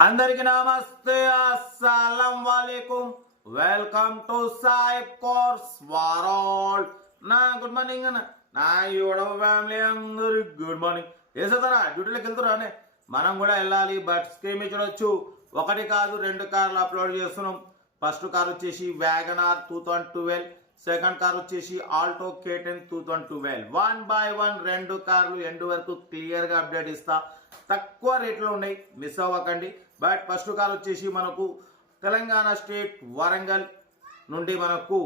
అందరికి నమస్తే. అస్సలం వాలేకుం. వెల్కమ్ టు సాయిబ్ కోర్స్ వారాల్. నా గుడ్ మార్నింగ్ అన్న. నా యువడవ ఫ్యామిలీ అందరు గుడ్ మార్నింగ్. వేసేస్తారా డ్యూటీలోకి వెళ్తురా మనం కూడా వెళ్ళాలి బట్ స్క్రీన్ చూడొచ్చు. ఒకటి కాదు రెండు కార్లు అప్లోడ్ చేస్తున్నాం. ఫస్ట్ కార్ వచ్చేసి wagon R two thousand twelve. Second car వచ్చేసి Alto K ten two thousand twelve. One by one రెండు కార్లు ఎండ్ వరకు క్లియర్గా అప్డేట్ ఇస్తా. తక్కువ రేట్లో ఉన్నాయి. మిస్ అవ్వకండి. బట్ ఫస్ట్ కాల్ వచ్చేసి మనకు తెలంగాణ స్టేట్ వరంగల్ నుండి మనకు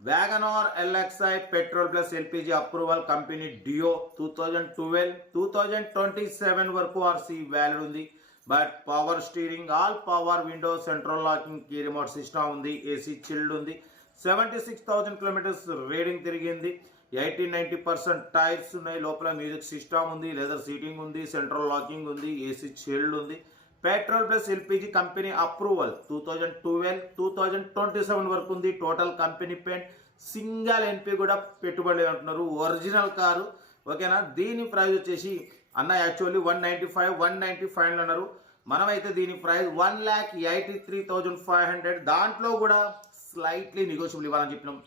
wagon R LXI petrol plus LPG approval company డియో two thousand twelve two thousand twenty seven వరకు ఆర్సీ వ్యాలిడ్ ఉంది. But power steering all power window central locking key remote system ఉంది. AC chilled ఉంది. Seventy six thousand kilometres reading తిరిగింది. Eighty ninety percent tyres ఉన్నాయి. లోపల music system ఉంది leather seating ఉంది central locking ఉంది ఏసీ షీల్డ్ ఉంది. Petrol plus LPG company approval two thousand twelve two thousand twenty seven వరకు ఉంది. Total company paint single N P కూడా పెట్టుబడి అంటున్నారు. ఒరిజినల్ కారు ఓకేనా? దీని ప్రైస్ వచ్చేసి అన్న actually one ninety five one ninety five అన్నారు. మనమైతే దీని price one lakh eighty three thousand five hundred. దాంట్లో కూడా స్లైట్లీ నెగోషియబుల్ ఇవ్వాలని చెప్పినాం.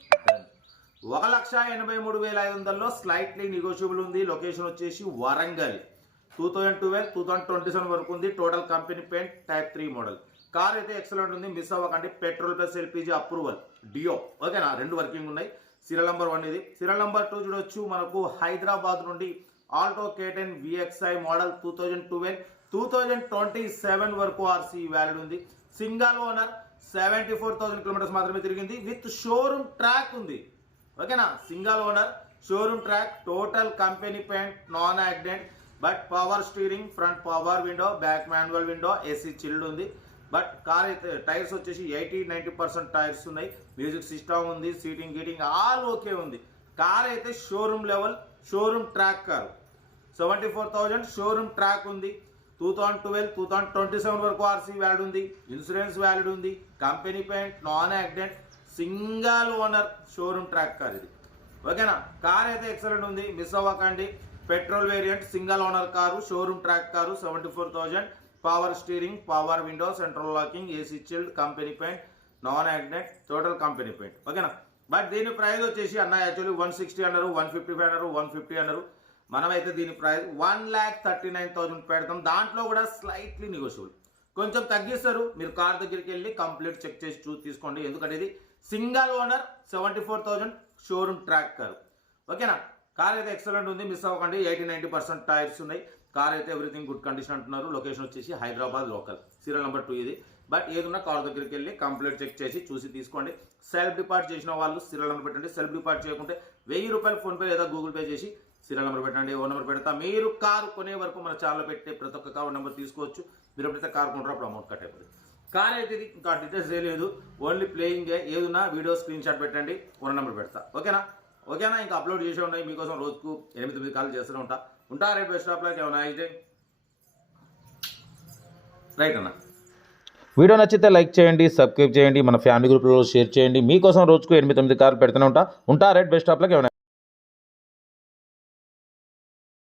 ఒక లక్ష ఎనభై మూడు వేల ఐదు వందల్లో స్లైట్లీ నెగోషియబుల్ ఉంది. లొకేషన్ వచ్చేసి Warangal. Two thousand twelve two thousand twenty seven వరకు ఉంది. Total company paint type three model car అయితే ఎక్సలెంట్ ఉంది. మిస్ అవ్వకండి. పెట్రోల్ ప్లస్ ఎల్పిజి అప్రూవల్ డియో ఓకేనా? రెండు వర్కింగ్ ఉన్నాయి. సీరియల్ నెంబర్ వన్ ఇది. సీరియల్ నెంబర్ టూ చూడొచ్చు. మనకు హైదరాబాద్ నుండి Alto K ten VXI model two thousand twelve two thousand twenty seven వరకు ఆర్సీ వ్యాలిడ్ ఉంది. Single owner seventy four thousand kilometres మాత్రమే తిరిగింది. విత్ షోరూమ్ ట్రాక్ ఉంది. ఓకేనా? Single owner showroom track total company paint non accident but power steering front power window back manual window AC chilled ఉంది. But car అయితే tyres వచ్చేసి eighty ninety percent tyres ఉన్నాయి. Music system ఉంది seating గీటింగ్ all okay ఉంది. Car అయితే showroom level showroom track car seventy four thousand showroom track ఉంది. Two thousand twelve two thousand twenty seven వరకు ఆర్సీ వ్యాలిడ్ ఉంది. ఇన్సూరెన్స్ వ్యాలిడ్ ఉంది. Company paint non accident single owner showroom track car ఇది. ఓకేనా? Car అయితే excellent ఉంది. Miss అవ్వకండి. Petrol variant single owner car showroom track car seventy four thousand. Power steering power window central locking AC chilled company paint non యాగ్నెట్ total company paint. ఓకేనా? But దీని price వచ్చేసి అన్న actually one sixty అన్నారు one fifty five అన్నారు one fifty అన్నారు. మనమైతే దీని price one lakh thirty nine thousand పెడతాం. దాంట్లో కూడా స్లైట్లీ నెగోషియబుల్ కొంచెం తగ్గిస్తారు. మీరు కార్ దగ్గరికి వెళ్ళి కంప్లీట్ చెక్ చేసి చూసి తీసుకోండి. ఎందుకంటే ఇది single owner seventy four thousand showroom track car ఓకేనా? కార్ అయితే ఎక్సలెంట్ ఉంది మిస్ అవ్వకండి. ఎయిటీ నైంటీ పర్సెంట్ టైర్స్ ఉన్నాయి. కార్ అయితే ఎవ్రీథింగ్ గుడ్ కండిషన్ అంటున్నారు. లొకేషన్ వచ్చేసి Hyderabad local. Serial number two ఇది. బట్ ఏదన్నా కార్ దగ్గరికి వెళ్ళి కంప్లీట్ చెక్ చేసి చూసి తీసుకోండి. సెల్ఫ్ డిపార్ట్ చేసిన వాళ్ళు సీరియల్ నెంబర్ పెట్టండి. సెల్ఫ్ డిపార్ట్ చేయకుంటే వెయ్యి రూపాయలు ఫోన్పే లేదా గూగుల్ పే చేసి సీరియల్ నెంబర్ పెట్టండి ఓ నెంబర్ పెడతా. మీరు కారు కొనే వరకు మన ఛానల్ పెట్టే ప్రతి ఒక్క కార్ నెంబర్ తీసుకోవచ్చు. మీరు ఎప్పుడైతే కారు కొంటారో అప్పుడు అమౌంట్ కట్ అయిపోతుంది కానీ అయితే ఇది ఇంకా డీటెయిల్స్ లేదు ఓన్లీ ప్లేయింగ్ ఏదున్నా వీడియో స్క్రీన్ షాట్ పెట్టండి ఫోన్ నెంబర్ పెడతా. ఓకేనా ఓకేనా ఇంకా అప్లోడ్ చేసే ఉన్నాయి. మీకోసం రోజుకు ఎనిమిది తొమ్మిది కాల్ చేస్తూనే ఉంటా. ఉంటా రేపు బెస్ట్ స్టాప్లోకి ఏమైనా అయితే రైట్ అన్న? వీడియో నచ్చితే లైక్ చేయండి సబ్స్క్రైబ్ చేయండి మన ఫ్యామిలీ గ్రూప్లో షేర్ చేయండి. మీకోసం రోజుకు ఎనిమిది తొమ్మిది కార్లు పెడుతూనే ఉంటా. ఉంటా రైట్ బెస్ట్ ఆప్లోకి ఏమైనా